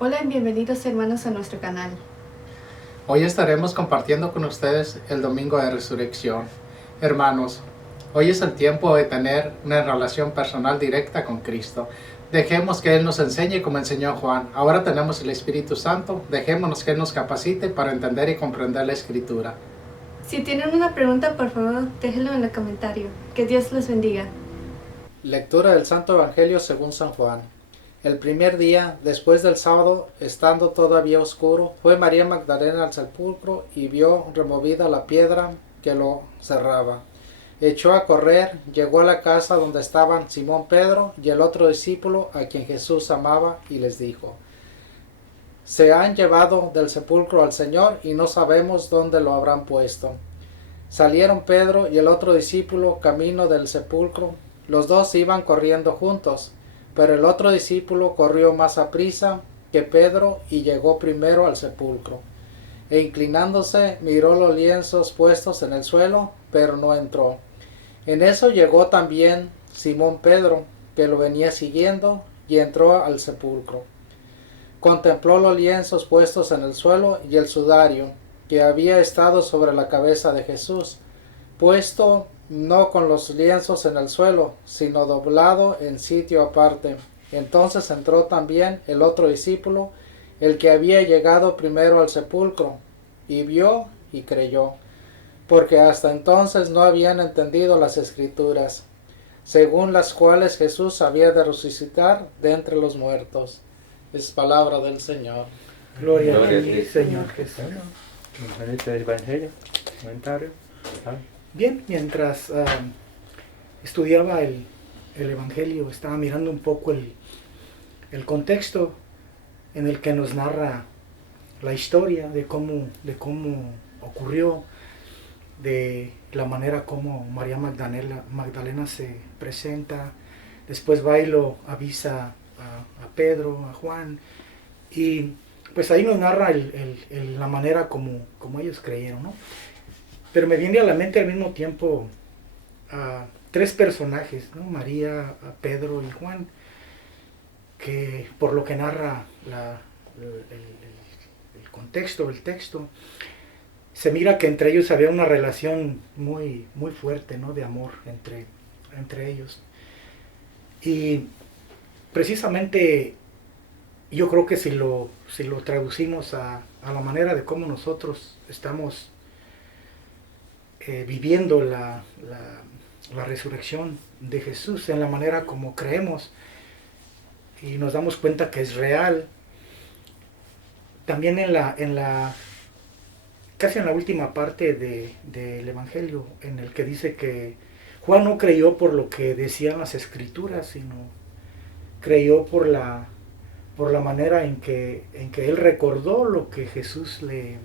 Hola y bienvenidos hermanos a nuestro canal. Hoy estaremos compartiendo con ustedes el Domingo de Resurrección. Hermanos, hoy es el tiempo de tener una relación personal directa con Cristo. Dejemos que Él nos enseñe como enseñó Juan. Ahora tenemos el Espíritu Santo, dejémonos que Él nos capacite para entender y comprender la Escritura. Si tienen una pregunta, por favor, déjenlo en el comentario. Que Dios los bendiga. Lectura del Santo Evangelio según San Juan. El primer día, después del sábado, estando todavía oscuro, fue María Magdalena al sepulcro y vio removida la piedra que lo cerraba. Echó a correr, llegó a la casa donde estaban Simón Pedro y el otro discípulo a quien Jesús amaba y les dijo: Se han llevado del sepulcro al Señor y no sabemos dónde lo habrán puesto. Salieron Pedro y el otro discípulo camino del sepulcro. Los dos iban corriendo juntos, pero el otro discípulo corrió más aprisa que Pedro y llegó primero al sepulcro. E inclinándose miró los lienzos puestos en el suelo, pero no entró. En eso llegó también Simón Pedro, que lo venía siguiendo, y entró al sepulcro. Contempló los lienzos puestos en el suelo y el sudario que había estado sobre la cabeza de Jesús, puesto no con los lienzos en el suelo, sino doblado en sitio aparte. Entonces entró también el otro discípulo, el que había llegado primero al sepulcro, y vio y creyó, porque hasta entonces no habían entendido las Escrituras, según las cuales Jesús había de resucitar de entre los muertos. Es palabra del Señor. Gloria a Gloria a ti, ti, Señor Jesús. Ahorita el Evangelio, comentario. Bien, mientras estudiaba el Evangelio, estaba mirando un poco el contexto en el que nos narra la historia de cómo ocurrió, de la manera como María Magdalena se presenta. Después va y lo avisa a Pedro, a Juan, y pues ahí nos narra la manera como ellos creyeron, ¿no? Pero me viene a la mente al mismo tiempo a tres personajes, ¿no? María, a Pedro y Juan, que por lo que narra el contexto, el texto, se mira que entre ellos había una relación muy, muy fuerte, ¿no? De amor entre ellos. Y precisamente yo creo que si lo traducimos a la manera de cómo nosotros estamos viviendo la resurrección de Jesús, en la manera como creemos y nos damos cuenta que es real, también casi en la última parte del Evangelio, en el que dice que Juan no creyó por lo que decían las Escrituras, sino creyó por la manera en que él recordó lo que Jesús le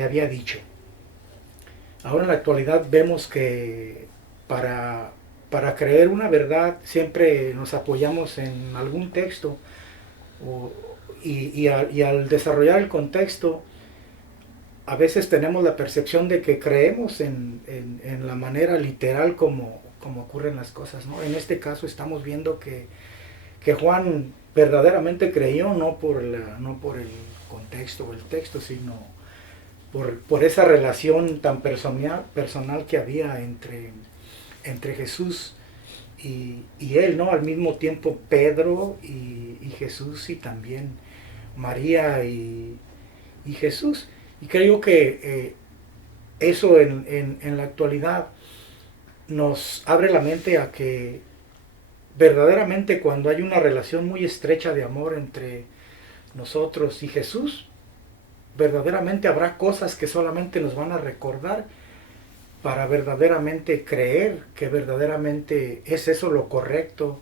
había dicho. Ahora en la actualidad vemos que para creer una verdad siempre nos apoyamos en algún texto y al desarrollar el contexto a veces tenemos la percepción de que creemos en la manera literal como ocurren las cosas, ¿no? En este caso estamos viendo que Juan verdaderamente creyó no por el contexto o el texto, sino por esa relación tan personal que había entre Jesús y él, ¿no? Al mismo tiempo Pedro y Jesús, y también María y Jesús. Y creo que eso en la actualidad nos abre la mente a que verdaderamente cuando hay una relación muy estrecha de amor entre nosotros y Jesús, verdaderamente habrá cosas que solamente nos van a recordar para verdaderamente creer que verdaderamente es eso lo correcto,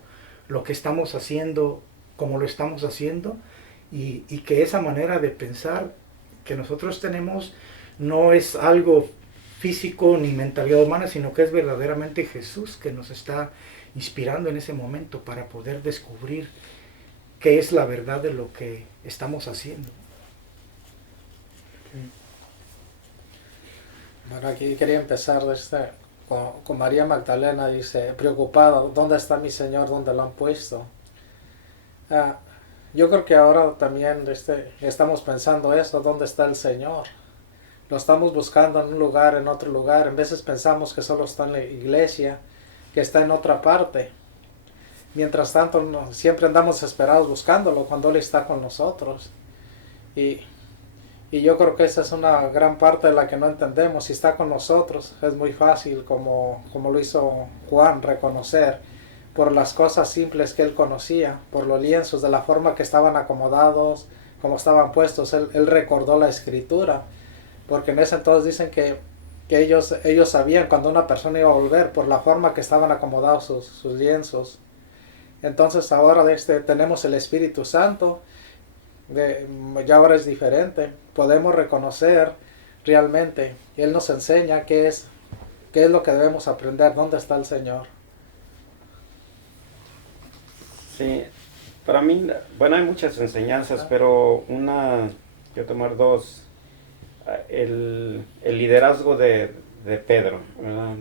lo que estamos haciendo, como lo estamos haciendo, y que esa manera de pensar que nosotros tenemos no es algo físico ni mentalidad humana, sino que es verdaderamente Jesús que nos está inspirando en ese momento para poder descubrir qué es la verdad de lo que estamos haciendo. Bueno, aquí quería empezar con María Magdalena, dice, preocupada, ¿dónde está mi Señor? ¿Dónde lo han puesto? Yo creo que ahora también estamos pensando eso, ¿dónde está el Señor? Lo estamos buscando en un lugar, en otro lugar. En veces pensamos que solo está en la iglesia, que está en otra parte. Mientras tanto, siempre andamos desesperados buscándolo cuando Él está con nosotros. Y, y yo creo que esa es una gran parte de la que no entendemos. Si está con nosotros, es muy fácil, como lo hizo Juan, reconocer por las cosas simples que él conocía, por los lienzos, de la forma que estaban acomodados, como estaban puestos. Él recordó la escritura, porque en ese entonces dicen que ellos sabían cuando una persona iba a volver por la forma que estaban acomodados sus lienzos. Entonces ahora tenemos el Espíritu Santo, ya ahora es diferente, podemos reconocer realmente, y Él nos enseña qué es lo que debemos aprender, dónde está el Señor. Sí, para mí, bueno, hay muchas enseñanzas, pero quiero tomar dos. El liderazgo de Pedro, ¿verdad?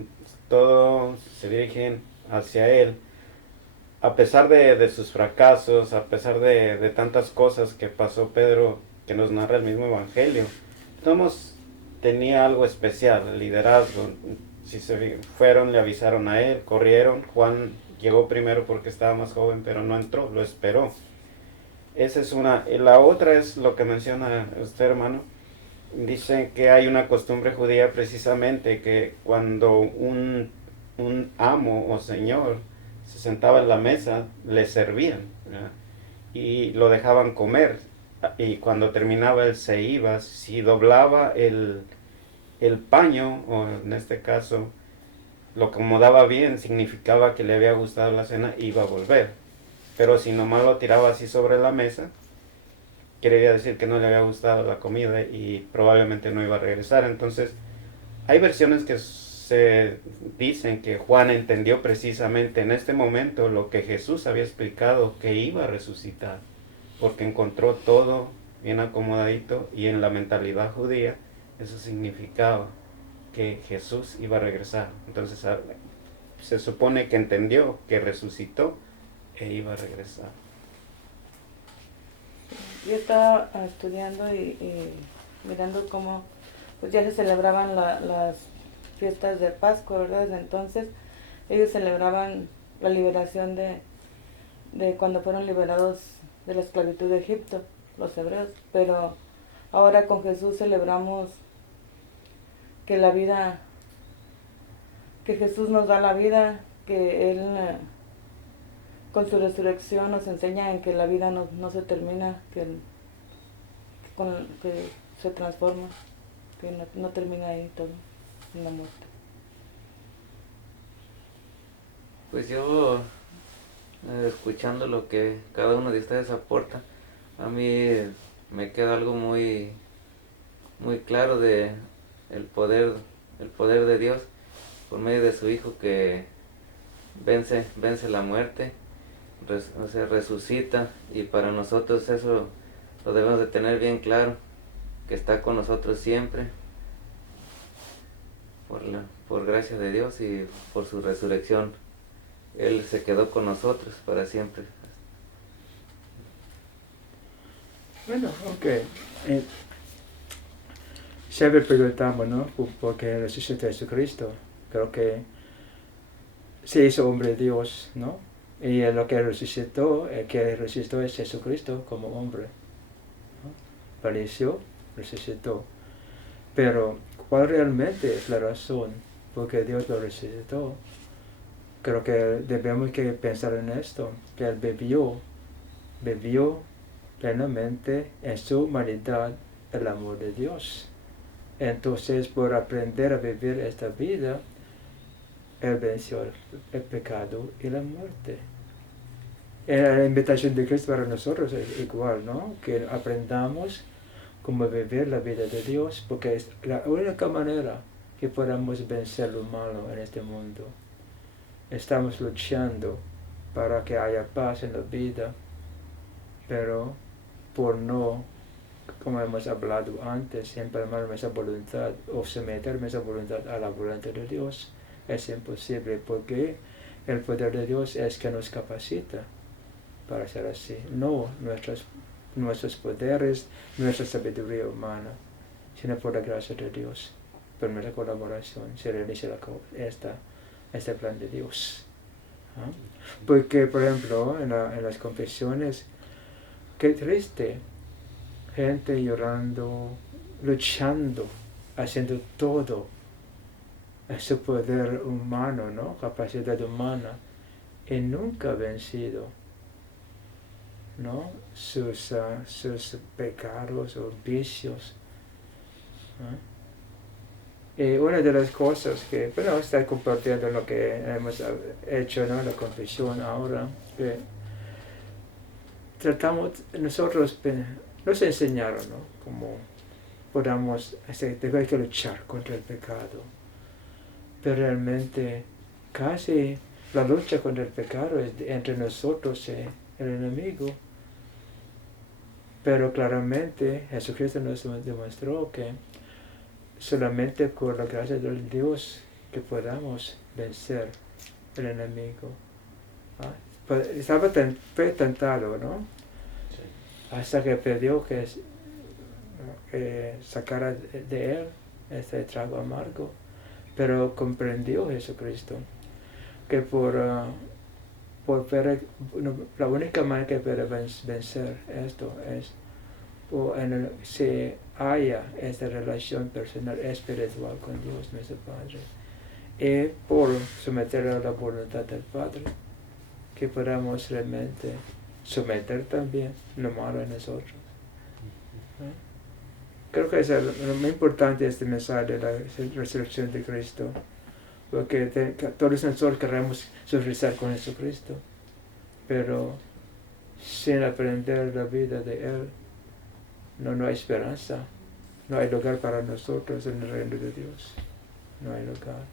Todos se dirigen hacia él, a pesar de sus fracasos, a pesar de tantas cosas que pasó Pedro, que nos narra el mismo Evangelio. Todos tenía algo especial, el liderazgo. Si se fueron, le avisaron a él, corrieron. Juan llegó primero porque estaba más joven, pero no entró, lo esperó. Esa es una. Y la otra es lo que menciona usted, hermano. Dice que hay una costumbre judía precisamente que cuando un amo o señor se sentaba en la mesa, le servían, ¿verdad? Y lo dejaban comer. Y cuando terminaba él se iba. Si doblaba el paño, o en este caso lo acomodaba bien, significaba que le había gustado la cena e iba a volver. Pero si nomás lo tiraba así sobre la mesa, quería decir que no le había gustado la comida y probablemente no iba a regresar. Entonces, hay versiones que se dicen que Juan entendió precisamente en este momento lo que Jesús había explicado, que iba a resucitar, porque encontró todo bien acomodadito, y en la mentalidad judía eso significaba que Jesús iba a regresar. Entonces, se supone que entendió que resucitó e iba a regresar. Yo estaba estudiando y mirando cómo pues ya se celebraban las fiestas de Pascua, ¿verdad? Desde entonces ellos celebraban la liberación de cuando fueron liberados de la esclavitud de Egipto, los hebreos. Pero ahora con Jesús celebramos que la vida, que Jesús nos da la vida, que Él con su resurrección nos enseña en que la vida no se termina, que se transforma, que no termina ahí todo en la muerte. Pues yo, escuchando lo que cada uno de ustedes aporta, a mí me queda algo muy, muy claro de el poder de Dios por medio de su Hijo, que vence la muerte, se resucita, y para nosotros eso lo debemos de tener bien claro, que está con nosotros siempre, por gracia de Dios y por su resurrección. Él se quedó con nosotros para siempre. Bueno, ok. Siempre preguntamos, ¿no? ¿Por qué resucitó Jesucristo? Creo que se hizo hombre Dios, ¿no? Y lo que resucitó es Jesucristo como hombre, ¿no? Padeció, resucitó. Pero, ¿cuál realmente es la razón por qué Dios lo resucitó? Creo que debemos que pensar en esto, que Él vivió plenamente en su humanidad el amor de Dios. Entonces, por aprender a vivir esta vida, Él venció el pecado y la muerte. La invitación de Cristo para nosotros es igual, ¿no? Que aprendamos cómo vivir la vida de Dios, porque es la única manera que podamos vencer lo malo en este mundo. Estamos luchando para que haya paz en la vida, pero por no, como hemos hablado antes, empalmar esa voluntad o someter esa voluntad a la voluntad de Dios, es imposible, porque el poder de Dios es que nos capacita. para ser así. No nuestros poderes, nuestra sabiduría humana, sino por la gracia de Dios. Por nuestra colaboración se realiza este plan de Dios. ¿Ah? Porque, por ejemplo, en las confesiones, qué triste, gente llorando, luchando, haciendo todo a su poder humano, ¿no? Capacidad humana, y nunca vencido, ¿no? sus pecados o vicios. ¿Ah? Y una de las cosas que, bueno, está compartiendo lo que hemos hecho, ¿no? La confesión ahora, que tratamos, nosotros nos enseñaron, ¿no? Cómo podamos, hay que luchar contra el pecado. Pero realmente casi la lucha contra el pecado es entre nosotros y el enemigo. Pero claramente Jesucristo nos demostró que solamente por la gracia de Dios que podamos vencer el enemigo. ¿Ah? Fue tentado, ¿no? Sí. Hasta que pidió que sacara de él este trago amargo. Pero comprendió Jesucristo que la única manera que puede vencer esto es si haya esta relación personal espiritual con Dios nuestro Padre, y por someter a la voluntad del Padre, que podamos realmente someter también lo malo en nosotros. ¿Eh? Creo que es lo muy importante este mensaje de la resurrección de Cristo, porque todos nosotros queremos sufrir con Jesucristo, pero sin aprender la vida de Él, no hay esperanza, no hay lugar para nosotros en el reino de Dios, no hay lugar.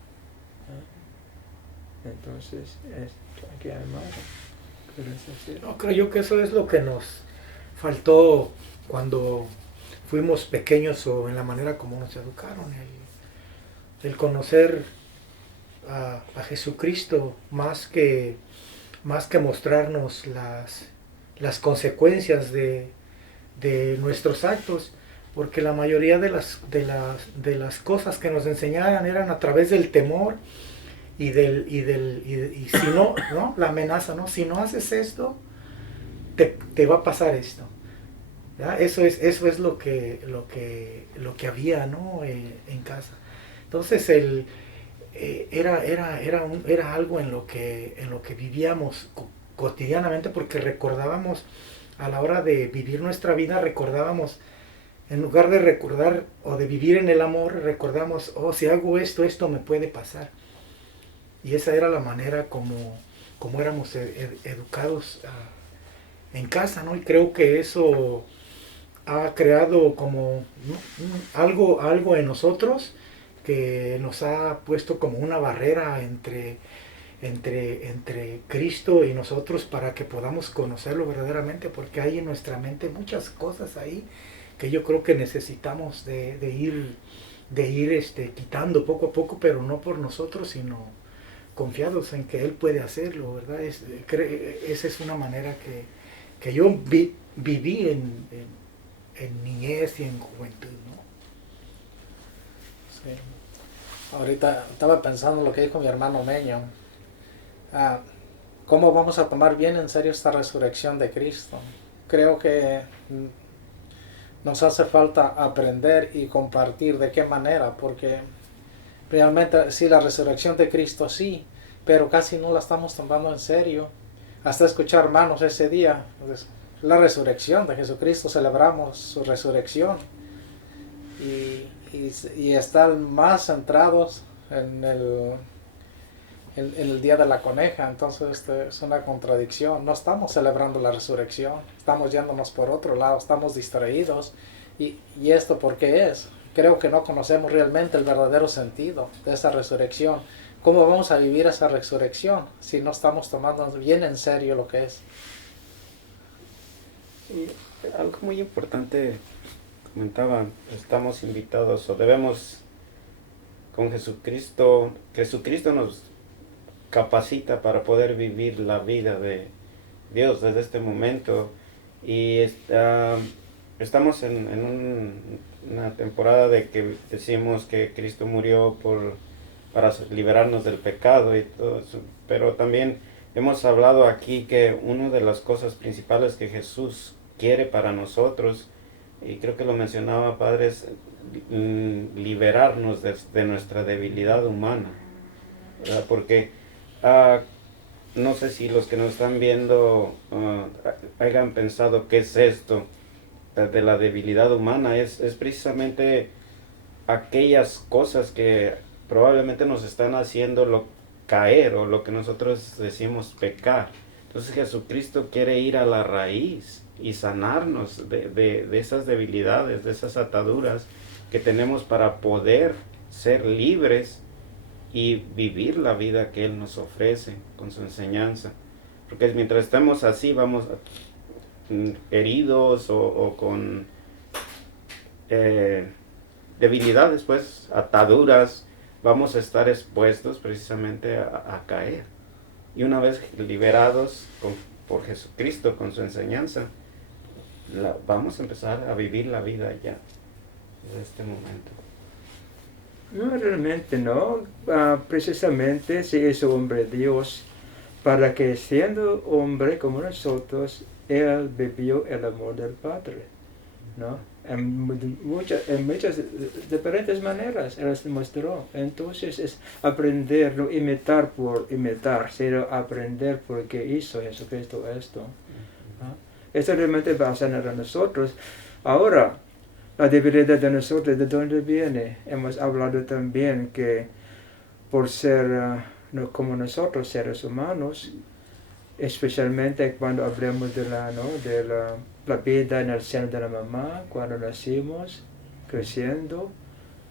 ¿Eh? Entonces, hay que amar. No, creo yo que eso es lo que nos faltó cuando fuimos pequeños o en la manera como nos educaron, el conocer a Jesucristo más que mostrarnos las consecuencias de nuestros actos, porque la mayoría de las cosas que nos enseñaban eran a través del temor y si no, la amenaza, ¿no? Si no haces esto, te va a pasar esto. ¿Ya? Eso es lo que había, ¿no? En casa. Entonces era algo en lo que vivíamos cotidianamente, porque recordábamos a la hora de vivir nuestra vida, recordábamos, en lugar de recordar o de vivir en el amor, recordamos, si hago esto me puede pasar. Y esa era la manera como éramos educados en casa, ¿no? Y creo que eso ha creado como algo en nosotros que nos ha puesto como una barrera entre Cristo y nosotros, para que podamos conocerlo verdaderamente, porque hay en nuestra mente muchas cosas ahí que yo creo que necesitamos de ir quitando poco a poco, pero no por nosotros, sino confiados en que Él puede hacerlo, ¿verdad? Esa es una manera que yo viví en niñez y en juventud, ¿no? Sí. Ahorita estaba pensando lo que dijo mi hermano Meño. ¿Cómo vamos a tomar bien en serio esta resurrección de Cristo? Creo que nos hace falta aprender y compartir de qué manera, porque realmente sí, la resurrección de Cristo sí, pero casi no la estamos tomando en serio. Hasta escuchar hermanos ese día, pues, la resurrección de Jesucristo, celebramos su resurrección y están más centrados en el día de la coneja. Entonces es una contradicción. No estamos celebrando la resurrección, estamos yéndonos por otro lado, estamos distraídos. ¿Y esto por qué es? Creo que no conocemos realmente el verdadero sentido de esa resurrección. ¿Cómo vamos a vivir esa resurrección si no estamos tomando bien en serio lo que es? Y algo muy importante, comentaba, estamos invitados o debemos con Jesucristo nos capacita para poder vivir la vida de Dios desde este momento. Y estamos en una temporada de que decimos que Cristo murió para liberarnos del pecado y todo eso, pero también hemos hablado aquí que una de las cosas principales que Jesús quiere para nosotros, y creo que lo mencionaba Padre, es liberarnos de nuestra debilidad humana, ¿verdad? Porque no sé si los que nos están viendo hayan pensado qué es esto de la debilidad humana. Es precisamente aquellas cosas que probablemente nos están haciendo caer, o lo que nosotros decimos pecar. Entonces Jesucristo quiere ir a la raíz y sanarnos de esas debilidades, de esas ataduras que tenemos para poder ser libres y vivir la vida que Él nos ofrece con su enseñanza. Porque mientras estemos así, vamos heridos o con debilidades, pues, ataduras, vamos a estar expuestos precisamente a caer. Y una vez liberados por Jesucristo con su enseñanza, vamos a empezar a vivir la vida ya, desde este momento. No, realmente no. Precisamente se hizo hombre Dios para que siendo hombre como nosotros, Él vivió el amor del Padre, ¿no? En muchas diferentes maneras Él se mostró. Entonces es aprender, no imitar por imitar, sino aprender porque hizo Jesucristo esto, ¿no? Esto realmente va a sanar a nosotros. Ahora, la debilidad de nosotros, ¿de dónde viene? Hemos hablado también que por ser no como nosotros, seres humanos, especialmente cuando hablamos de la vida en el seno de la mamá, cuando nacimos, creciendo,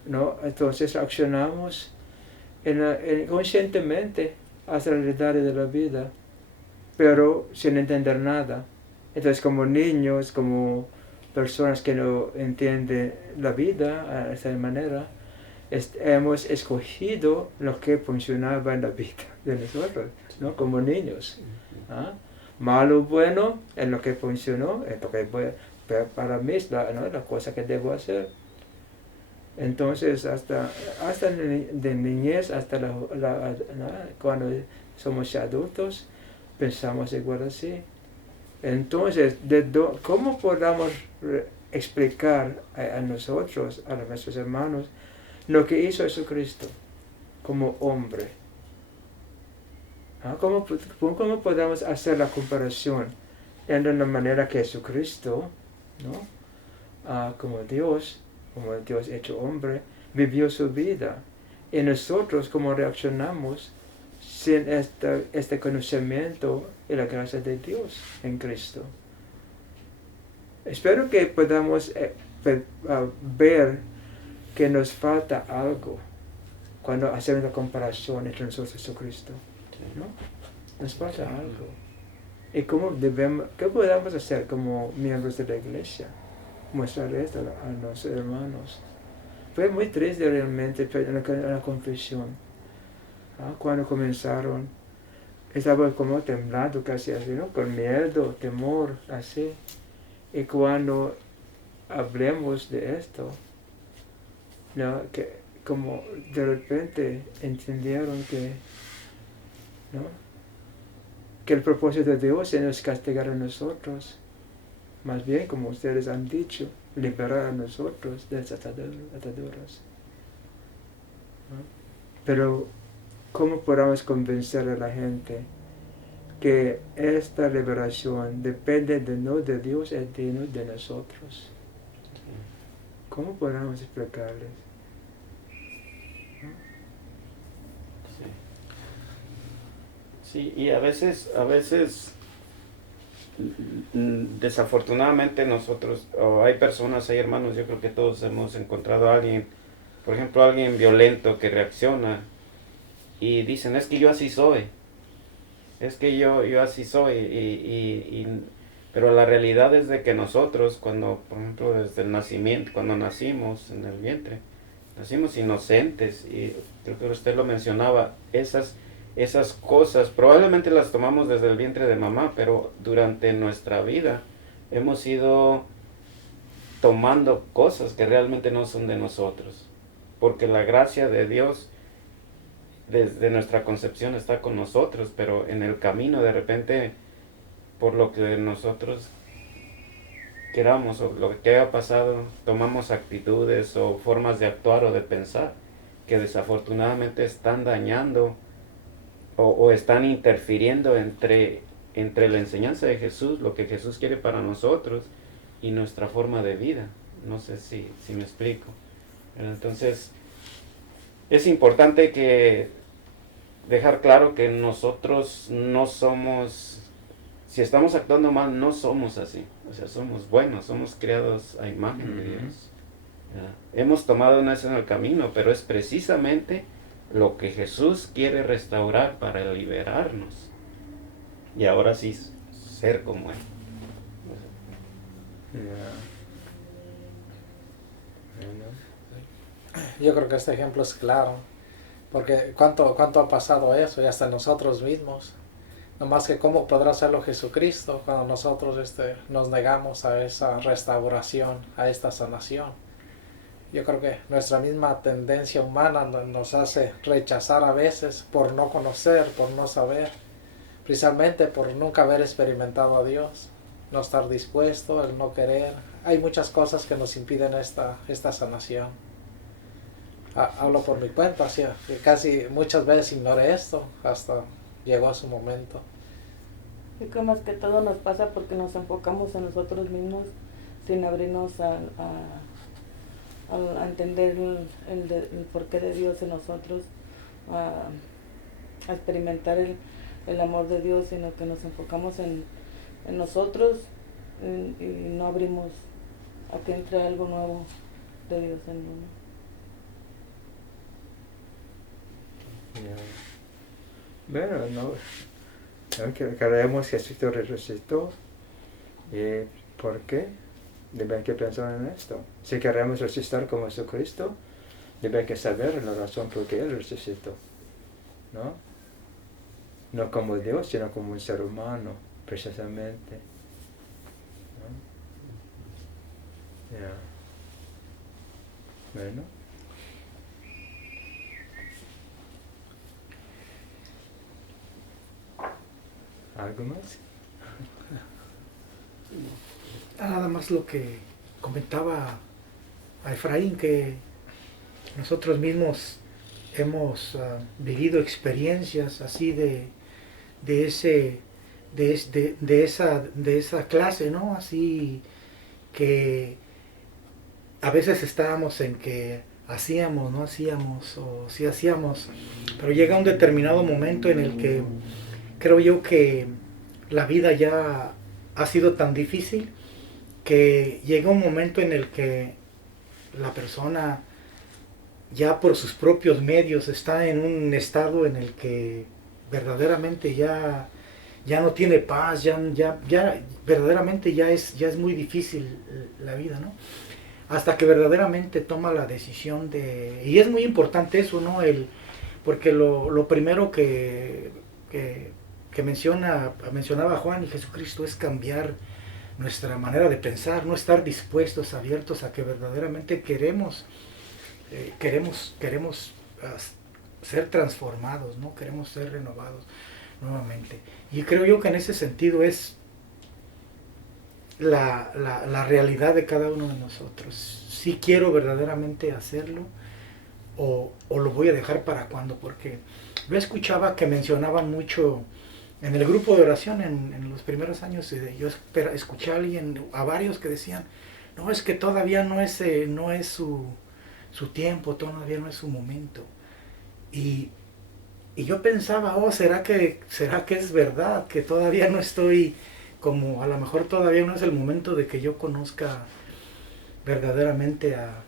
¿no? Entonces accionamos conscientemente hacia la realidad de la vida, pero sin entender nada. Entonces, como niños, como personas que no entienden la vida de esta manera, hemos escogido lo que funcionaba en la vida de nosotros, ¿no? Como niños. ¿Ah? Malo o bueno es lo que funcionó, es lo que para mí es la cosa que debo hacer. Entonces, hasta de niñez, hasta cuando somos adultos, pensamos igual así. Entonces, ¿cómo podamos explicar a nosotros, a nuestros hermanos, lo que hizo Jesucristo como hombre? ¿Cómo podemos hacer la comparación en la manera que Jesucristo, ¿no? Como Dios hecho hombre, vivió su vida? Y nosotros, ¿cómo reaccionamos sin este conocimiento y la gracia de Dios en Cristo? Espero que podamos ver que nos falta algo cuando hacemos la comparación entre nosotros y Jesucristo, ¿no? Nos falta algo. ¿Y qué podemos hacer como miembros de la iglesia? Mostrar esto a nuestros hermanos. Fue muy triste realmente en la confesión. Cuando comenzaron, estaba como temblando casi así, ¿no? Con miedo, temor, así. Y cuando hablemos de esto, ¿no? Que como de repente entendieron que, ¿no? Que el propósito de Dios no es castigar a nosotros, más bien, como ustedes han dicho, liberar a nosotros de esas ataduras, ¿no? Pero ¿cómo podemos convencer a la gente que esta liberación depende no de Dios, sino de nosotros? ¿Cómo podemos explicarles? Sí, y a veces desafortunadamente nosotros, o hay personas, hay hermanos, yo creo que todos hemos encontrado a alguien, por ejemplo, alguien violento que reacciona y dicen, es que yo así soy, es que yo así soy, pero la realidad es de que nosotros, cuando, por ejemplo, desde el nacimiento, cuando nacimos en el vientre, nacimos inocentes, y creo que usted lo mencionaba, esas cosas probablemente las tomamos desde el vientre de mamá, pero durante nuestra vida hemos ido tomando cosas que realmente no son de nosotros, porque la gracia de Dios desde nuestra concepción está con nosotros, pero en el camino de repente, por lo que nosotros queramos o lo que haya pasado, tomamos actitudes o formas de actuar o de pensar que desafortunadamente están dañando o están interfiriendo entre la enseñanza de Jesús, lo que Jesús quiere para nosotros, y nuestra forma de vida. No sé si me explico. Entonces, es importante que dejar claro que nosotros no somos, si estamos actuando mal, no somos así. O sea, somos buenos, somos creados a imagen de Dios. Hemos tomado una vez en el camino, pero es precisamente lo que Jesús quiere restaurar para liberarnos. Y ahora sí, ser como Él. Yo creo que este ejemplo es claro, porque cuánto ha pasado eso, y hasta nosotros mismos. No más que cómo podrá hacerlo Jesucristo cuando nosotros nos negamos a esa restauración, a esta sanación. Yo creo que nuestra misma tendencia humana nos hace rechazar a veces por no conocer, por no saber, precisamente por nunca haber experimentado a Dios, no estar dispuesto, el no querer. Hay muchas cosas que nos impiden esta sanación. Hablo por mi cuenta, así que casi muchas veces ignoré esto hasta llegó su momento. Y que más que todo nos pasa porque nos enfocamos en nosotros mismos sin abrirnos a entender el porqué de Dios en nosotros, a experimentar el amor de Dios, sino que nos enfocamos en nosotros y no abrimos a que entre algo nuevo de Dios en uno. Bueno, no creemos que Cristo resucitó. ¿Y por qué? Deben que pensar en esto. Si queremos resucitar como Jesucristo, deben que saber la razón por qué Él resucitó, ¿no? No como Dios, sino como un ser humano, precisamente, ¿no? Bueno. ¿Algo más? Nada más lo que comentaba a Efraín, que nosotros mismos hemos vivido experiencias así de esa clase, ¿no? Así que a veces estábamos en que hacíamos, no hacíamos, o sí hacíamos, pero llega un determinado momento en el que creo yo que la vida ya ha sido tan difícil que llega un momento en el que la persona ya por sus propios medios está en un estado en el que verdaderamente ya no tiene paz, ya verdaderamente ya es muy difícil la vida, ¿no? Hasta que verdaderamente toma la decisión de... Y es muy importante eso, ¿no? Porque lo primero que mencionaba Juan y Jesucristo es cambiar nuestra manera de pensar, no estar dispuestos, abiertos a que verdaderamente queremos ser transformados, ¿no? Queremos ser renovados nuevamente. Y creo yo que en ese sentido es la realidad de cada uno de nosotros. Si quiero verdaderamente hacerlo o lo voy a dejar para cuando, porque yo escuchaba que mencionaban mucho en el grupo de oración en los primeros años. Yo escuché a varios que decían, no, es que todavía no es su tiempo, todavía no es su momento. Y yo pensaba, ¿será que es verdad? Que todavía no estoy, como a lo mejor todavía no es el momento de que yo conozca verdaderamente a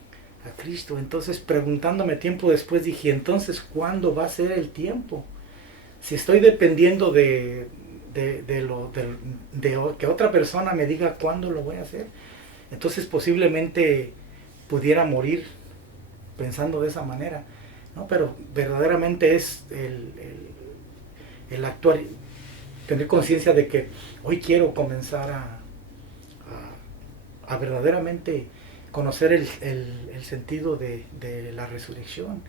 Cristo. Entonces, preguntándome tiempo después, dije, entonces, ¿cuándo va a ser el tiempo? Si estoy dependiendo de que otra persona me diga cuándo lo voy a hacer, entonces posiblemente pudiera morir pensando de esa manera, ¿no? Pero verdaderamente es el actuar, tener conciencia de que hoy quiero comenzar a verdaderamente conocer el sentido de la resurrección.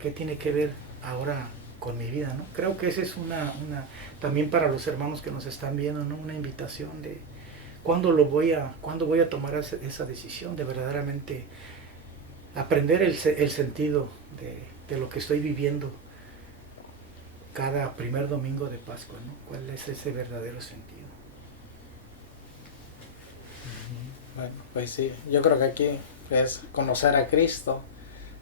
¿Qué tiene que ver ahora con mi vida, ¿no? Creo que esa es también para los hermanos que nos están viendo, ¿no? Una invitación de cuándo voy a tomar esa decisión de verdaderamente aprender el sentido de lo que estoy viviendo cada primer domingo de Pascua, ¿no? ¿Cuál es ese verdadero sentido? Bueno, pues sí, yo creo que aquí es conocer a Cristo,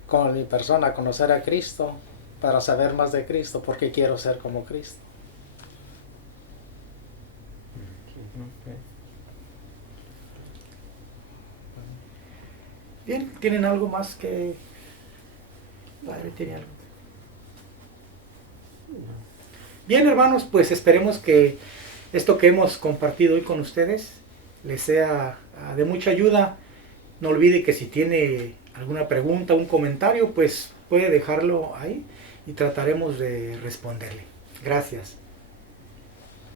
con mi persona, conocer a Cristo, para saber más de Cristo, porque quiero ser como Cristo. Bien, ¿tienen algo más que... Padre, ¿tiene algo? Bien, hermanos, pues esperemos que esto que hemos compartido hoy con ustedes les sea de mucha ayuda. No olvide que si tiene alguna pregunta, un comentario, pues puede dejarlo ahí y trataremos de responderle. Gracias.